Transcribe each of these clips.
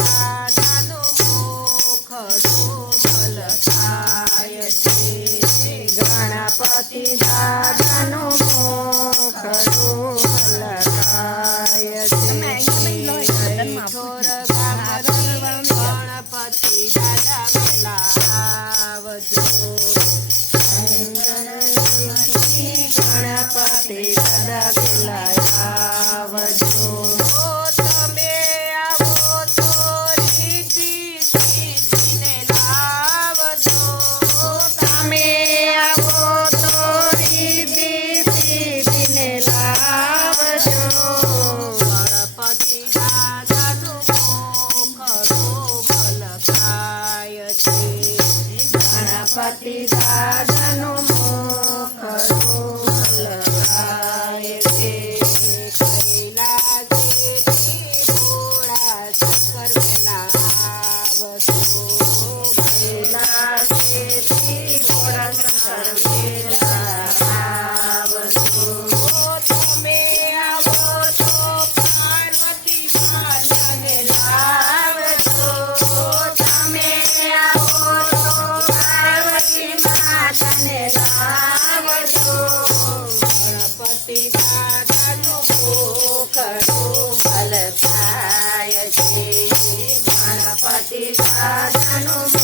Obrigada. no more.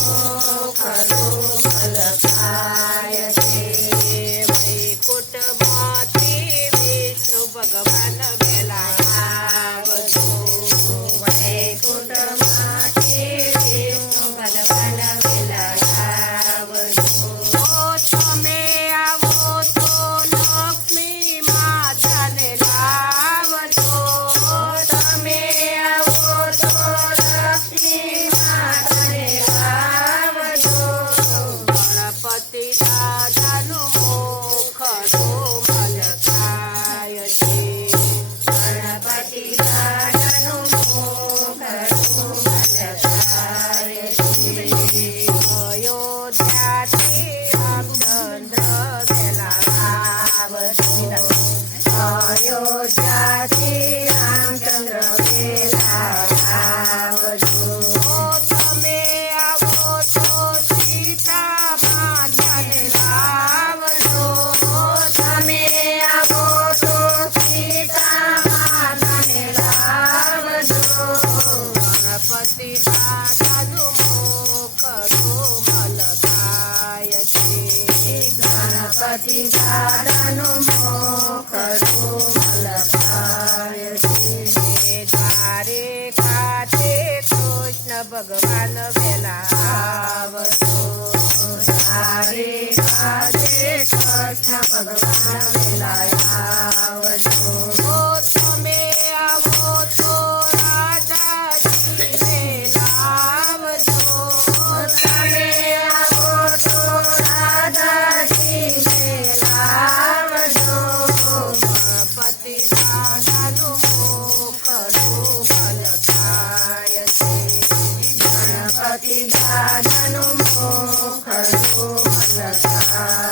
आयो जाती ભગવાન બેલાવજો તારે પાસે કૃષ્ણ ભગવાન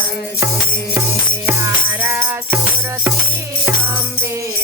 છે આરા સુરતી અંબે.